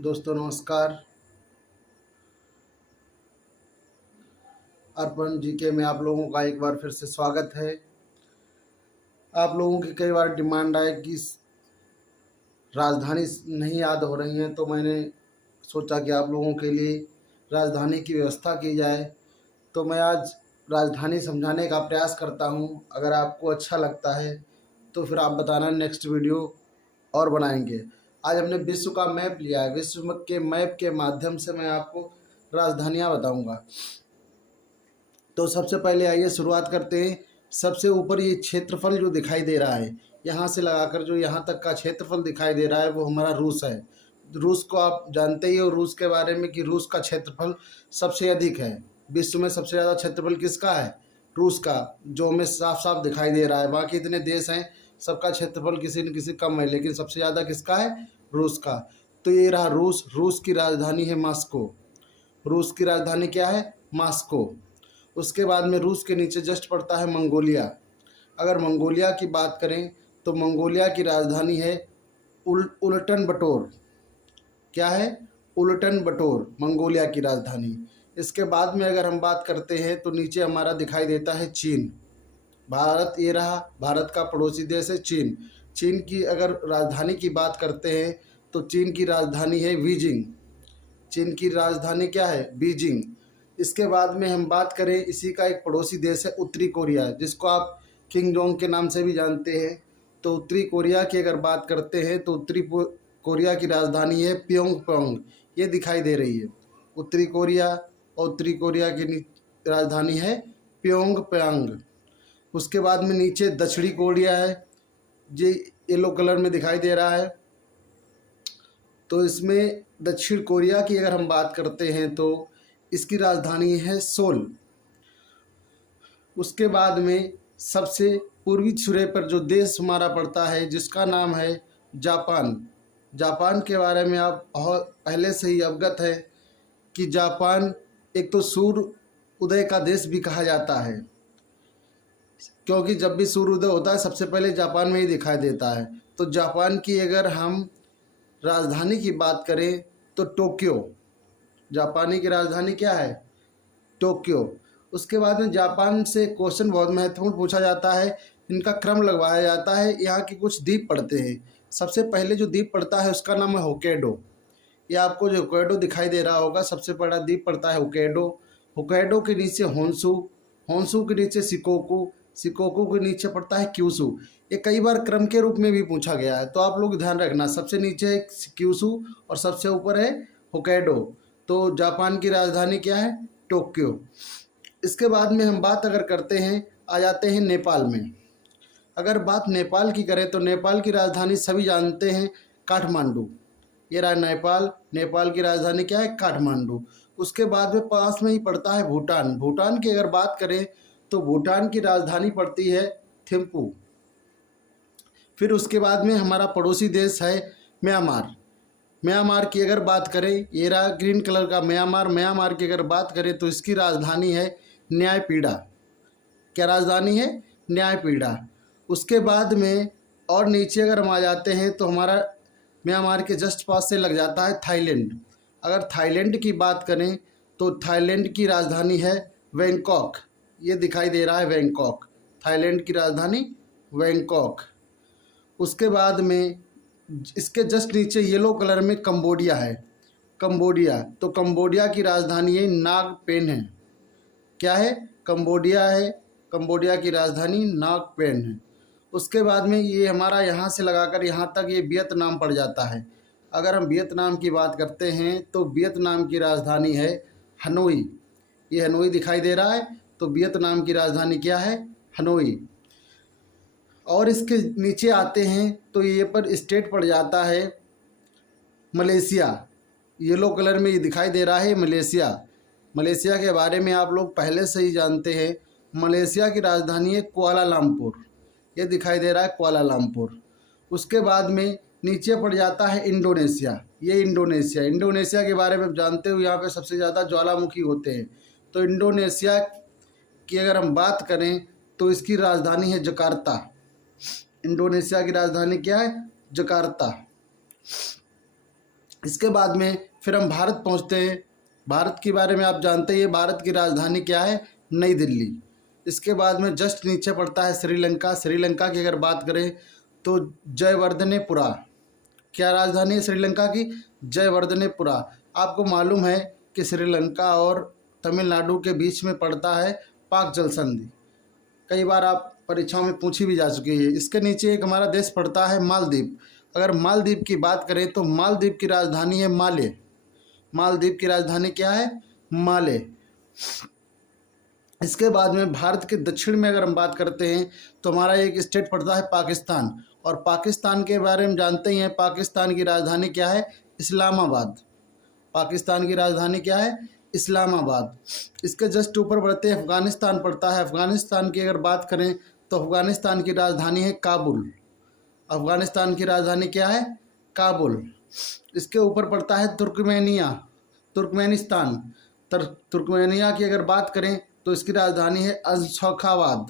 दोस्तों नमस्कार। अर्पण जीके में आप लोगों का एक बार फिर से स्वागत है। आप लोगों की कई बार डिमांड आए कि राजधानी नहीं याद हो रही है, तो मैंने सोचा कि आप लोगों के लिए राजधानी की व्यवस्था की जाए। तो मैं आज राजधानी समझाने का प्रयास करता हूं। अगर आपको अच्छा लगता है तो फिर आप बताना, नेक्स्ट वीडियो और बनाएंगे। आज हमने विश्व का मैप लिया है। विश्व के मैप के माध्यम से मैं आपको राजधानियां बताऊंगा। तो सबसे पहले आइए शुरुआत करते हैं। सबसे ऊपर ये क्षेत्रफल जो दिखाई दे रहा है, यहाँ से लगाकर जो यहाँ तक का क्षेत्रफल दिखाई दे रहा है, वो हमारा रूस है। रूस को आप जानते ही हो, रूस के बारे में, कि रूस का क्षेत्रफल सबसे अधिक है। विश्व में सबसे ज़्यादा क्षेत्रफल किसका है? रूस का, जो हमें साफ साफ दिखाई दे रहा है। बाकी इतने देश हैं, सबका क्षेत्रफल किसी न किसी कम है, लेकिन सबसे ज़्यादा किसका है? रूस का। तो ये रहा रूस। रूस की राजधानी है मॉस्को। रूस की राजधानी क्या है? मॉस्को। उसके बाद में रूस के नीचे जस्ट पड़ता है मंगोलिया। अगर मंगोलिया की बात करें तो मंगोलिया की राजधानी है उल्टन बटोर। क्या है? उल्टन बटोर मंगोलिया की राजधानी। इसके बाद में अगर हम बात करते हैं तो नीचे हमारा दिखाई देता है चीन। भारत, ये रहा भारत का पड़ोसी देश है चीन। चीन की अगर राजधानी की बात करते हैं तो चीन की राजधानी है बीजिंग। चीन की राजधानी क्या है? बीजिंग। इसके बाद में हम बात करें, इसी का एक पड़ोसी देश है उत्तरी कोरिया, जिसको आप किंग जोंग के नाम से भी जानते हैं। तो उत्तरी कोरिया की अगर बात करते हैं तो उत्तरी कोरिया की राजधानी है प्योंगयांग। ये दिखाई दे रही है उत्तरी कोरिया, और उत्तरी कोरिया की राजधानी है प्योंगयांग। उसके बाद में नीचे दक्षिणी कोरिया है, जो येलो कलर में दिखाई दे रहा है। तो इसमें दक्षिण कोरिया की अगर हम बात करते हैं तो इसकी राजधानी है सोल। उसके बाद में सबसे पूर्वी सिरे पर जो देश हमारा पड़ता है, जिसका नाम है जापान। जापान के बारे में आप बहुत पहले से ही अवगत है कि जापान एक तो सूर्य उदय का देश भी कहा जाता है, क्योंकि जब भी सूर्य उदय होता है सबसे पहले जापान में ही दिखाई देता है। तो जापान की अगर हम राजधानी की बात करें तो टोक्यो। जापानी की राजधानी क्या है? टोक्यो। उसके बाद में जापान से क्वेश्चन बहुत महत्वपूर्ण पूछा जाता है, इनका क्रम लगवाया जाता है। यहाँ के कुछ द्वीप पड़ते हैं। सबसे पहले जो द्वीप पड़ता है उसका नाम है होक्काइडो। ये आपको जो होक्काइडो दिखाई दे रहा होगा, सबसे बड़ा द्वीप पड़ता है होक्काइडो। होक्काइडो के नीचे होन्शु, होन्शु के नीचे शिकोकू, शिकोकू के नीचे पड़ता है क्यूशु। ये कई बार क्रम के रूप में भी पूछा गया है, तो आप लोग ध्यान रखना। सबसे नीचे है क्यूशु और सबसे ऊपर है होक्काइडो। तो जापान की राजधानी क्या है? टोक्यो। इसके बाद में हम बात अगर करते हैं, आ जाते हैं नेपाल में। अगर बात नेपाल की करें तो नेपाल की राजधानी सभी जानते हैं, काठमांडू। ये रहा नेपाल। नेपाल की राजधानी क्या है? काठमांडू। उसके बाद में पास में ही पड़ता है भूटान। भूटान की अगर बात करें तो भूटान की राजधानी पड़ती है थिम्पू। फिर उसके बाद में हमारा पड़ोसी देश है म्यांमार। म्यांमार की अगर बात करें, ये रहा ग्रीन कलर का म्यांमार। म्यांमार की अगर बात करें तो इसकी राजधानी है न्यायपीड़ा। क्या राजधानी है? न्यायपीड़ा। उसके बाद में और नीचे अगर हम आ जाते हैं तो हमारा म्यांमार के जस्ट पास से लग जाता है थाईलैंड। अगर थाईलैंड की बात करें तो थाईलैंड की राजधानी है बैंकॉक। ये दिखाई दे रहा है बैंकॉक, थाईलैंड की राजधानी बैंकॉक। उसके बाद में इसके जस्ट नीचे येलो कलर में कंबोडिया है। कंबोडिया, तो कंबोडिया की राजधानी है नागपेन है। क्या है? कंबोडिया है। कंबोडिया की राजधानी नागपेन है। उसके बाद में ये हमारा यहाँ से लगाकर यहाँ तक ये वियतनाम पड़ जाता है। अगर हम वियतनाम की बात करते हैं तो वियतनाम की राजधानी है हनोई। ये हनोई दिखाई दे रहा है, तो वियतनाम की राजधानी क्या है? हनोई। और इसके नीचे आते हैं तो ये पर स्टेट पड़ जाता है मलेशिया। येलो कलर में ये दिखाई दे रहा है मलेशिया। मलेशिया के बारे में आप लोग पहले से ही जानते हैं। मलेशिया की राजधानी है कुआलालंपुर। ये दिखाई दे रहा है कुआलालंपुर। उसके बाद में नीचे पड़ जाता है इंडोनेशिया। ये इंडोनेशिया, इंडोनेशिया के बारे में जानते हो, यहाँ पे सबसे ज़्यादा ज्वालामुखी होते हैं। तो इंडोनेशिया की अगर हम बात करें तो इसकी राजधानी है जकार्ता। इंडोनेशिया की राजधानी क्या है? जकार्ता। इसके बाद में फिर हम भारत पहुंचते हैं। भारत के बारे में आप जानते हैं, भारत की राजधानी क्या है? नई दिल्ली। इसके बाद में जस्ट नीचे पड़ता है श्रीलंका। श्रीलंका की अगर बात करें तो जयवर्धनेपुरा। क्या राजधानी है श्रीलंका की? जयवर्धनेपुरा। आपको मालूम है कि श्रीलंका और तमिलनाडु के बीच में पड़ता है पाक जल संधि। कई बार आप परीक्षाओं में पूछी भी जा चुकी है। इसके नीचे एक हमारा देश पड़ता है मालदीव। अगर मालदीव की बात करें तो मालदीव की राजधानी है माले। मालदीव की राजधानी क्या है? माले। इसके बाद में भारत के दक्षिण में अगर हम बात करते हैं तो हमारा एक स्टेट पड़ता है पाकिस्तान। और पाकिस्तान के बारे में जानते ही हैं, पाकिस्तान की राजधानी क्या है? इस्लामाबाद। पाकिस्तान की राजधानी क्या है? इस्लामाबाद। इसके जस्ट ऊपर बढ़ते हैं अफगानिस्तान पड़ता है। अफगानिस्तान की अगर बात करें तो अफगानिस्तान की राजधानी है काबुल। अफगानिस्तान की राजधानी क्या है? काबुल। इसके ऊपर पड़ता है तुर्कमेनिया, तुर्कमेनिस्तान। तुर्कमेनिया की अगर बात करें तो इसकी राजधानी है अशोखाबाद।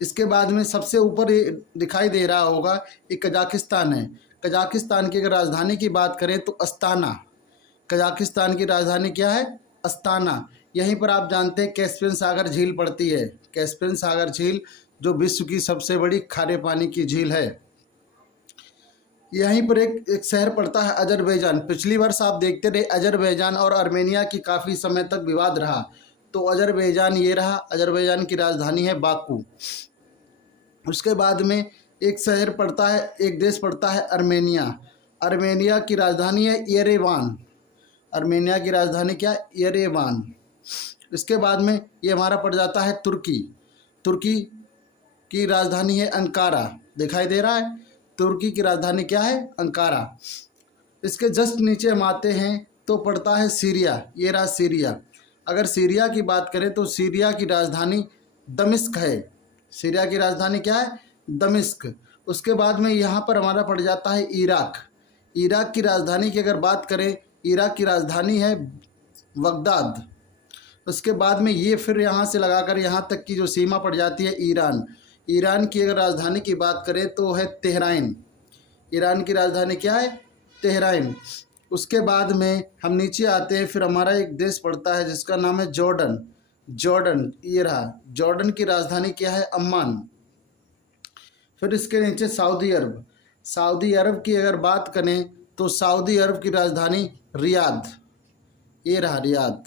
इसके बाद में सबसे ऊपर दिखाई दे रहा होगा ये कजाकिस्तान है। कजाकिस्तान की अगर राजधानी की बात करें तो अस्ताना। कजाकिस्तान की राजधानी क्या है? अस्ताना। यहीं पर आप जानते हैं कैस्पियन सागर झील पड़ती है। कैस्पियन सागर झील जो विश्व की सबसे बड़ी खारे पानी की झील है। यहीं पर एक शहर पड़ता है अजरबैजान। पिछली वर्ष आप देखते रहे अजरबैजान और आर्मेनिया की काफ़ी समय तक विवाद रहा, तो अजरबैजान ये रहा। अजरबैजान की राजधानी है बाकू। उसके बाद में एक शहर पड़ता है, एक देश पड़ता है आर्मेनिया। आर्मेनिया की राजधानी है येरेवान। आर्मेनिया की राजधानी क्या? येरेवान। इसके बाद में ये हमारा पड़ जाता है तुर्की। तुर्की की राजधानी है अंकारा। दिखाई दे रहा है? तुर्की की राजधानी क्या है? अंकारा। इसके जस्ट नीचे हम आते हैं तो पड़ता है सीरिया। ये रहा सीरिया। अगर सीरिया की बात करें तो सीरिया की राजधानी दमिश्क है। सीरिया की राजधानी क्या है? दमिश्क। उसके बाद में यहाँ पर हमारा पड़ जाता है इराक। इराक की राजधानी की अगर बात करें, इराक की राजधानी है बगदाद। उसके बाद में ये फिर यहाँ से लगाकर यहाँ तक की जो सीमा पड़ जाती है ईरान। ईरान की अगर राजधानी की बात करें तो है तेहरान। ईरान की राजधानी क्या है? तेहरान। उसके बाद में हम नीचे आते हैं, फिर हमारा एक देश पड़ता है जिसका नाम है जॉर्डन। जॉर्डन ये रहा। जॉर्डन की राजधानी क्या है? अम्मान। फिर इसके नीचे सऊदी अरब। सऊदी अरब की अगर बात करें तो सऊदी अरब की राजधानी रियाद। ये रहा रियाद।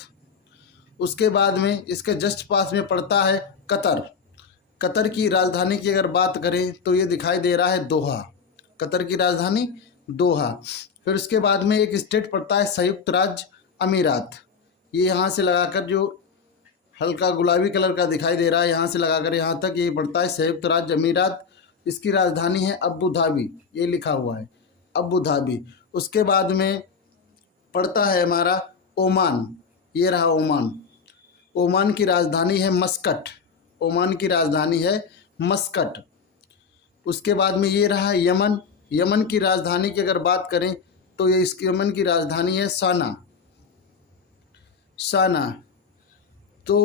उसके बाद में इसके जस्ट पास में पड़ता है कतर। कतर की राजधानी की अगर बात करें तो ये दिखाई दे रहा है दोहा। कतर की राजधानी दोहा। फिर उसके बाद में एक स्टेट पड़ता है संयुक्त राज्य अमीरात। ये यहाँ से लगाकर जो हल्का गुलाबी कलर का दिखाई दे रहा है, यहाँ से लगाकर यहाँ तक ये पड़ता है संयुक्त राज्य अमीरात। इसकी राजधानी है अबू धाबी। ये लिखा हुआ है अबू धाबी। उसके बाद में पड़ता है हमारा ओमान। ये रहा ओमान। ओमान की राजधानी है मस्कट। ओमान की राजधानी है मस्कट। उसके बाद में ये रहा यमन। यमन की राजधानी की अगर बात करें तो ये इसकी यमन की राजधानी है साना। साना। तो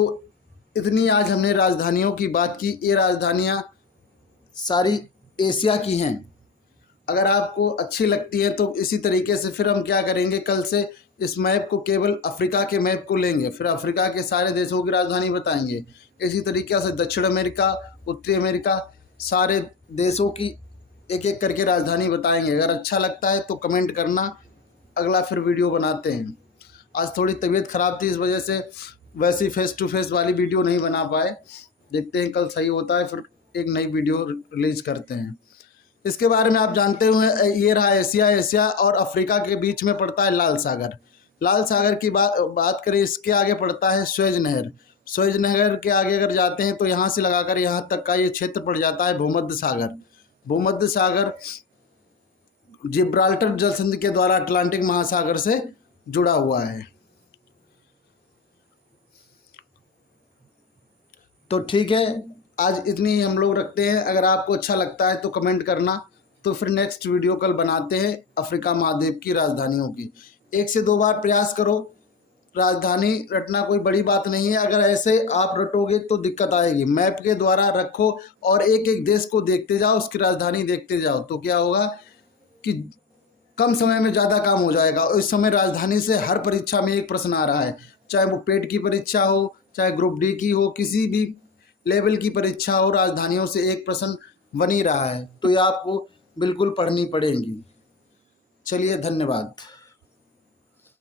इतनी आज हमने राजधानियों की बात की। ये राजधानियाँ सारी एशिया की हैं। अगर आपको अच्छी लगती है तो इसी तरीके से फिर हम क्या करेंगे, कल से इस मैप को केवल अफ्रीका के मैप को लेंगे, फिर अफ्रीका के सारे देशों की राजधानी बताएंगे। इसी तरीके से दक्षिण अमेरिका, उत्तरी अमेरिका, सारे देशों की एक एक करके राजधानी बताएंगे। अगर अच्छा लगता है तो कमेंट करना, अगला फिर वीडियो बनाते हैं। आज थोड़ी तबीयत ख़राब थी, इस वजह से वैसी फेस टू फेस वाली वीडियो नहीं बना पाए। देखते हैं कल सही होता है फिर एक नई वीडियो रिलीज़ करते हैं। इसके बारे में आप जानते हुए ये रहा एशिया। एशिया और अफ्रीका के बीच में पड़ता है लाल सागर। लाल सागर की बात करें, इसके आगे पड़ता है स्वेज नहर। स्वेज नहर के आगे अगर जाते हैं तो यहाँ से लगाकर यहाँ तक का ये क्षेत्र पड़ जाता है भूमध्य सागर। भूमध्य सागर जिब्राल्टर जलसंधि के द्वारा अटलांटिक महासागर से जुड़ा हुआ है। तो ठीक है, आज इतनी ही हम लोग रखते हैं। अगर आपको अच्छा लगता है तो कमेंट करना, तो फिर नेक्स्ट वीडियो कल बनाते हैं अफ्रीका महाद्वीप की राजधानियों की। 1 से 2 बार प्रयास करो। राजधानी रटना कोई बड़ी बात नहीं है। अगर ऐसे आप रटोगे तो दिक्कत आएगी। मैप के द्वारा रखो और एक एक देश को देखते जाओ, उसकी राजधानी देखते जाओ, तो क्या होगा कि कम समय में ज़्यादा काम हो जाएगा। और इस समय राजधानी से हर परीक्षा में एक प्रश्न आ रहा है, चाहे वो पेट की परीक्षा हो, चाहे ग्रुप डी की हो, किसी भी लेवल की परीक्षा हो, राजधानियों से एक प्रश्न बन ही रहा है। तो ये आपको बिल्कुल पढ़नी पड़ेगी। चलिए, धन्यवाद।